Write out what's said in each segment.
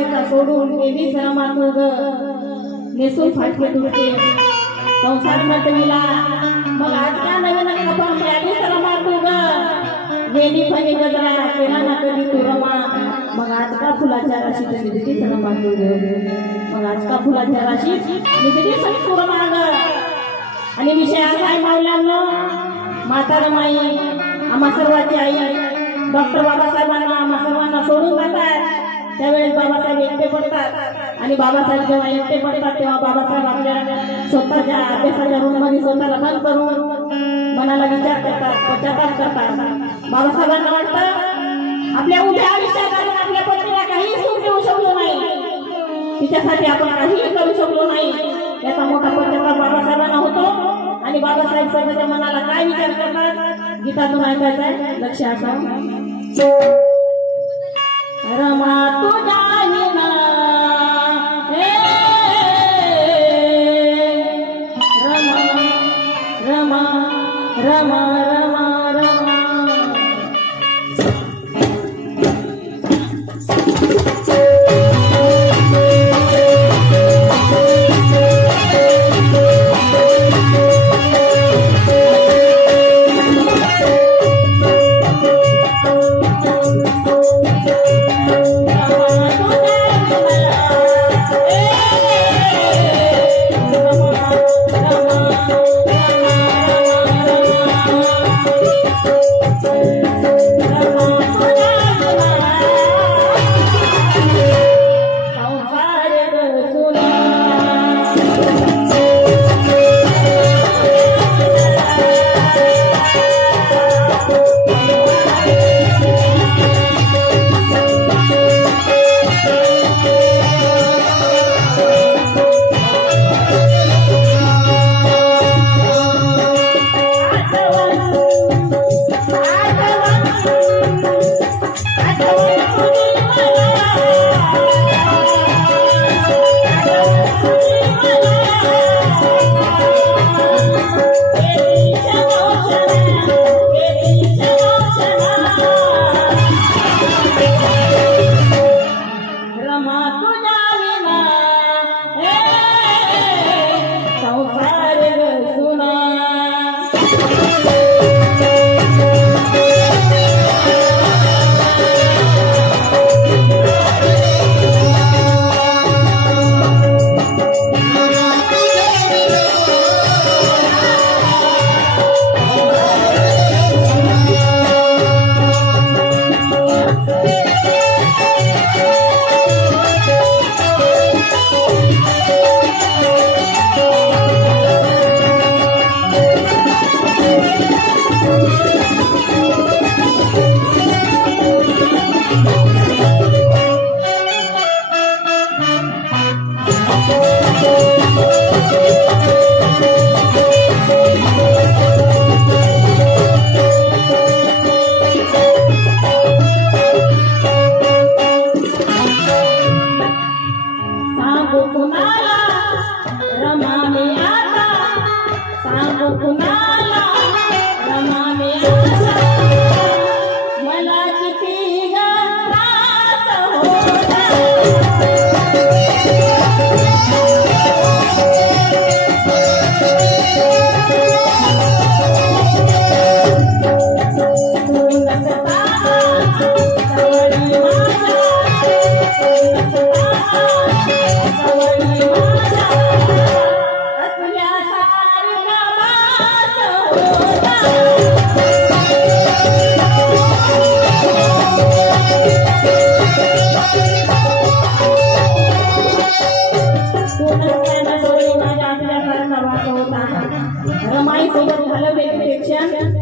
अर्ध्यामध्ये सोडून गेली सरमातू नेसून फाटके तुटते संसार नटविला. मग आज का नवीन आपण मिळाली सरमातू ग. गेली फणी गजरा केला ना कधी तुरमा. मग आज का फुलाच्या राशीत निघली सरमातू ग. मग आज का फुलाच्या राशीत निघली सरी तू रमा आणि विषय असा आहे मावल्यांनो म्हातारा माई आम्हा सर्वांची आई डॉक्टर बाबासाहेबांना आम्हा सर्वांना सोडून जातात. त्यावेळेस बाबासाहेब एकटे पडतात. आणि बाबासाहेब जेव्हा एकटे पडतात तेव्हा बाबासाहेब आपल्या स्वतःच्या अभ्यासाच्या रूममध्ये स्वतःला बंद करून मनाला विचार करतात पश्चाताप करतात. बाबासाहेबांना वाटतं आपल्या उभ्या आयुष्यात आपण आपल्या पत्नीला काही देऊ शकलो नाही. तिच्यासाठी आपण काहीही करू शकलो नाही. याचा मोठा पश्चाताप बाबासाहेबांना होतो. आणि बाबासाहेब स्वतःच्या मनाला काय विचार करतात गीतातून ऐकायचं आहे लक्ष असावं. रमा क्षण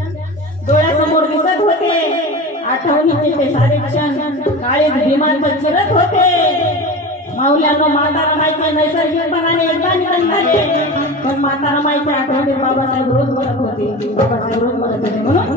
डोळ्यासमोर दिसत होते. आठवणीचे ते सारे क्षण काळे विमान चिरत होते. माऊल्यानं माता रमाईचे नैसर्गिकपणाने एकदा निधन झाले पण माता रमाईच्या आठवणीत बाबासाहेब रोज म्हणत होते. बाबासाहेब रोज म्हणत होते म्हणून.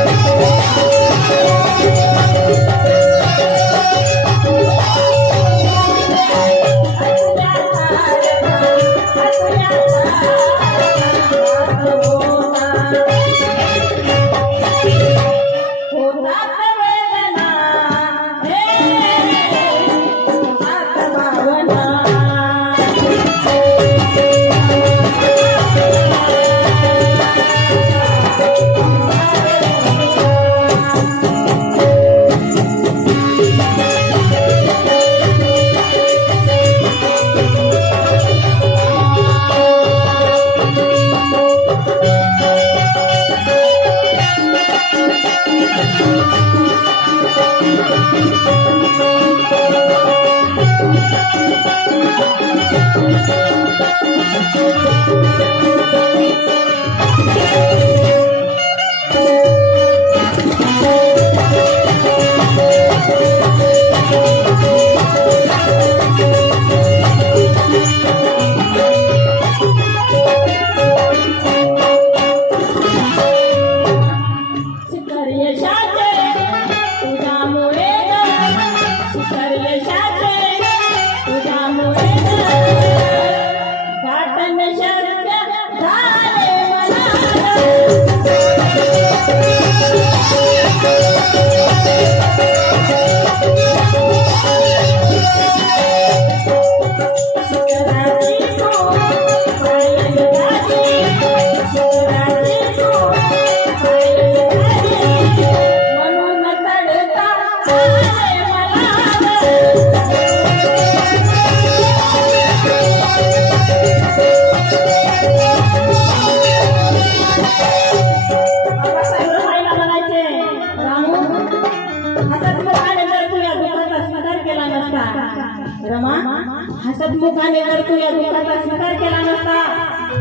हसतमुखाने जर तू या दुःखाचा स्वीकार केला नसता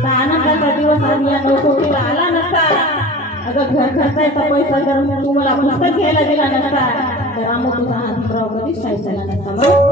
तर आनंदाचा दिवस आज या नौकोटीला आला नसता. अगं घर खर्चायचा पैसा जर तू मला पुस्तक घ्यायला दिला नसता. तर आम्ही तुझा हा भित्राव कधीच काही झाला नसता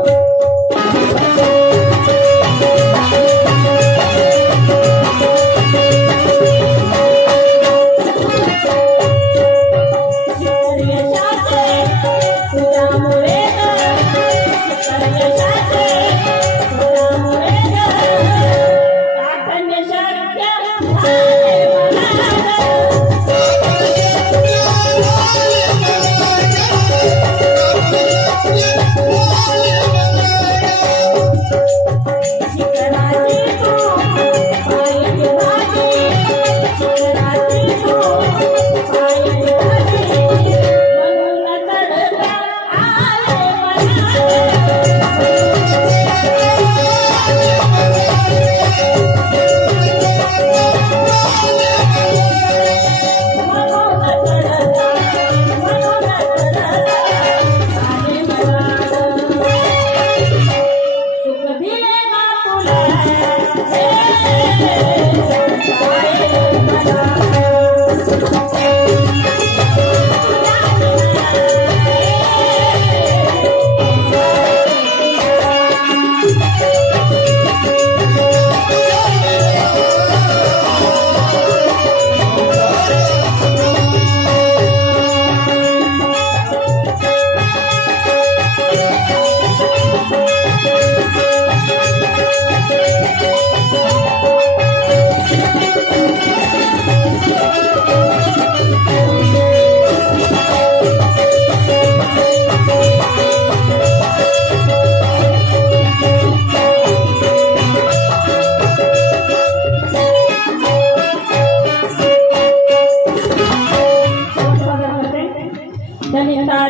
Janita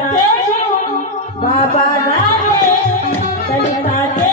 Bapak Dari Janita